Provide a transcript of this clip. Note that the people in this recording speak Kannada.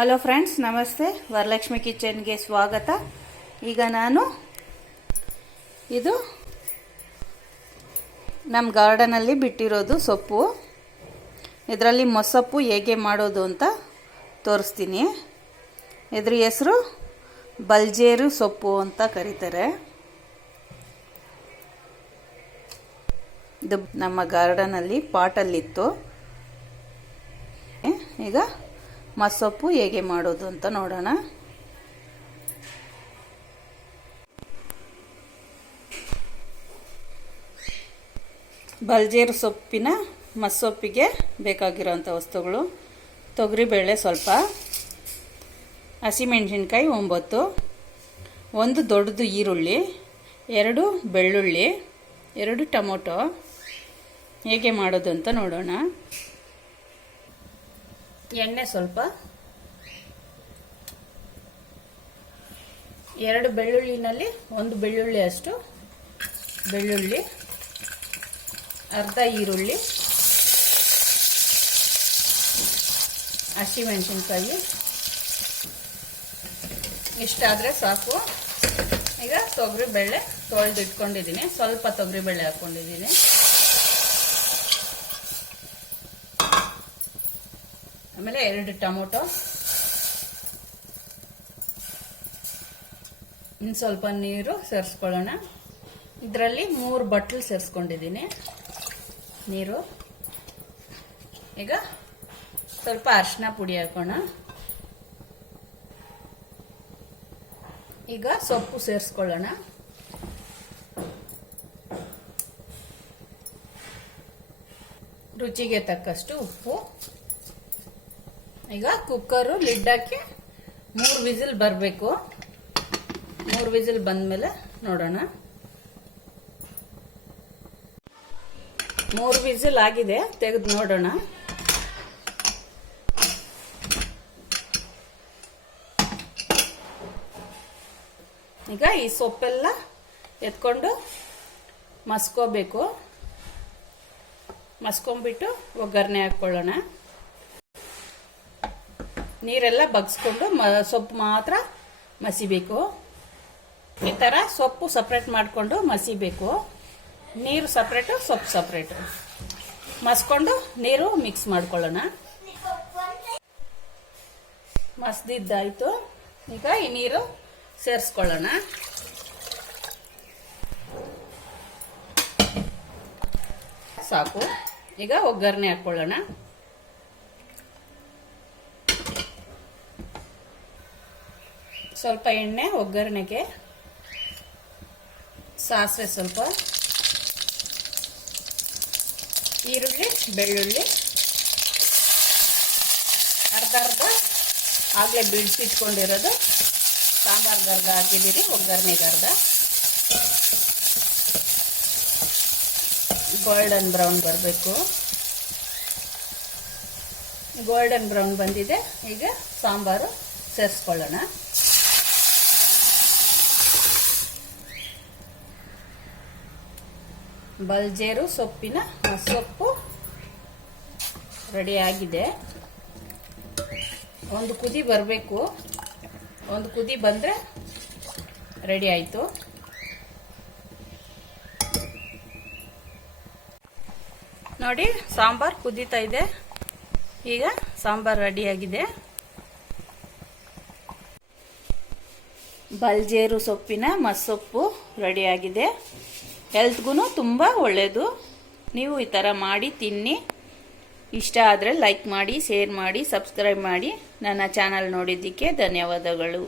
ಹಲೋ ಫ್ರೆಂಡ್ಸ್, ನಮಸ್ತೆ. ವರಲಕ್ಷ್ಮಿ ಕಿಚನ್ಗೆ ಸ್ವಾಗತ. ಈಗ ನಾನು ಇದು ನಮ್ಮ ಗಾರ್ಡನಲ್ಲಿ ಬಿಟ್ಟಿರೋದು ಸೊಪ್ಪು. ಇದರಲ್ಲಿ ಮೊಸಪ್ಪು ಹೇಗೆ ಮಾಡೋದು ಅಂತ ತೋರಿಸ್ತೀನಿ. ಇದ್ರ ಹೆಸರು ಬಲ್ಜೇರು ಸೊಪ್ಪು ಅಂತ ಕರೀತಾರೆ. ಇದು ನಮ್ಮ ಗಾರ್ಡನಲ್ಲಿ ಪಾಟಲ್ಲಿತ್ತು. ಈಗ ಮಸೊಪ್ಪು ಹೇಗೆ ಮಾಡೋದು ಅಂತ ನೋಡೋಣ. ಬಲ್ಜೇರು ಸೊಪ್ಪಿನ ಮಸೊಪ್ಪಿಗೆ ಬೇಕಾಗಿರೋಂಥ ವಸ್ತುಗಳು: ತೊಗರಿಬೇಳೆ ಸ್ವಲ್ಪ, ಹಸಿಮೆಣಸಿನ್ಕಾಯಿ 9, ಒಂದು ದೊಡ್ಡದು ಈರುಳ್ಳಿ, 2 ಬೆಳ್ಳುಳ್ಳಿ, 2 ಟೊಮೊಟೊ. ಹೇಗೆ ಮಾಡೋದು ಅಂತ ನೋಡೋಣ. ಎಣ್ಣೆ ಸ್ವಲ್ಪ, 2 ಬೆಳ್ಳುಳ್ಳಿನಲ್ಲಿ 1 ಬೆಳ್ಳುಳ್ಳಿ ಅಷ್ಟು ಬೆಳ್ಳುಳ್ಳಿ, ಅರ್ಧ ಈರುಳ್ಳಿ, ಹಸಿಮೆಣಸಿನ್ಕಾಯಿ. ಇಷ್ಟಾದರೆ ಸಾಕು. ಈಗ ತೊಗರಿಬೇಳೆ ತೊಳೆದಿಟ್ಕೊಂಡಿದ್ದೀನಿ, ಸ್ವಲ್ಪ ತೊಗರಿಬೇಳೆ ಹಾಕ್ಕೊಂಡಿದ್ದೀನಿ. ಆಮೇಲೆ 2 ಟೊಮೊಟೊ, ಇನ್ನು ಸ್ವಲ್ಪ ನೀರು ಸೇರಿಸ್ಕೊಳ್ಳೋಣ. ಇದರಲ್ಲಿ 3 ಬಟ್ಲು ಸೇರಿಸ್ಕೊಂಡಿದ್ದೀನಿ ನೀರು. ಈಗ ಸ್ವಲ್ಪ ಅರಿಶಿನ ಪುಡಿ ಹಾಕೋಣ. ಈಗ ಸೊಪ್ಪು ಸೇರಿಸ್ಕೊಳ್ಳೋಣ. ರುಚಿಗೆ ತಕ್ಕಷ್ಟು ಉಪ್ಪು. ಈಗ ಕುಕ್ಕರು ಲಿಡ್ ಹಾಕಿ 3 ವಿಸಿಲ್ ಬರಬೇಕು. 3 ವಿಸಿಲ್ ಬಂದಮೇಲೆ ನೋಡೋಣ. 3 ವಿಸಿಲ್ ಆಗಿದೆ, ತೆಗೆದು ನೋಡೋಣ. ಈಗ ಈ ಸೊಪ್ಪೆಲ್ಲ ಎತ್ಕೊಂಡು ಮಸ್ಕೋಬೇಕು. ಮಸ್ಕೊಂಡ್ಬಿಟ್ಟು ಒಗ್ಗರಣೆ ಹಾಕ್ಕೊಳ್ಳೋಣ. ನೀರೆಲ್ಲ ಬಗ್ಸ್ಕೊಂಡು ಸೊಪ್ಪು ಮಾತ್ರ ಮಸಿಬೇಕು. ಈ ಥರ ಸೊಪ್ಪು ಸಪ್ರೇಟ್ ಮಾಡಿಕೊಂಡು ಮಸಿಬೇಕು. ನೀರು ಸಪ್ರೇಟು, ಸೊಪ್ಪು ಸಪ್ರೇಟು ಮಸ್ಕೊಂಡು ನೀರು ಮಿಕ್ಸ್ ಮಾಡ್ಕೊಳ್ಳೋಣ. ಮಸ್ದಿದ್ದಾಯಿತು. ಈಗ ಈ ನೀರು ಸೇರಿಸ್ಕೊಳ್ಳೋಣ. ಸಾಕು. ಈಗ ಒಗ್ಗರಣೆ ಹಾಕ್ಕೊಳ್ಳೋಣ. ಸ್ವಲ್ಪ ಎಣ್ಣೆ ಒಗ್ಗರಣೆಗೆ, ಸಾಸಿವೆ ಸ್ವಲ್ಪ, ಈರುಳ್ಳಿ, ಬೆಳ್ಳುಳ್ಳಿ ಅರ್ಧ ಆಗಲೇ ಬಿಡಿಸಿಟ್ಕೊಂಡಿರೋದು ಸಾಂಬಾರ್ಗೆ ಅರ್ಧ ಹಾಕಿದ್ದೀರಿ, ಒಗ್ಗರಣೆಗೆ ಅರ್ಧ. ಗೋಲ್ಡನ್ ಬ್ರೌನ್ ಬರಬೇಕು. ಗೋಲ್ಡನ್ ಬ್ರೌನ್ ಬಂದಿದೆ. ಈಗ ಸಾಂಬಾರು ಸೇರಿಸ್ಕೊಳ್ಳೋಣ. ಬಲ್ಜೇರು ಸೊಪ್ಪಿನ ಮಸೊಪ್ಪು ರೆಡಿ ಆಗಿದೆ. ಒಂದು ಕುದಿ ಬರಬೇಕು. ಒಂದು ಕುದಿ ಬಂದರೆ ರೆಡಿ ಆಯಿತು. ನೋಡಿ, ಸಾಂಬಾರು ಕುದೀತಾ ಇದೆ. ಈಗ ಸಾಂಬಾರು ರೆಡಿಯಾಗಿದೆ. ಬಲ್ಜೇರು ಸೊಪ್ಪಿನ ಮಸೊಪ್ಪು ರೆಡಿಯಾಗಿದೆ. ಹೆಲ್ತ್ಗೂ ತುಂಬ ಒಳ್ಳೆಯದು. ನೀವು ಈ ಥರ ಮಾಡಿ ತಿನ್ನಿ. ಇಷ್ಟ ಆದರೆ ಲೈಕ್ ಮಾಡಿ, ಶೇರ್ ಮಾಡಿ, ಸಬ್ಸ್ಕ್ರೈಬ್ ಮಾಡಿ. ನನ್ನ ಚಾನಲ್ ನೋಡಿದ್ದಕ್ಕೆ ಧನ್ಯವಾದಗಳು.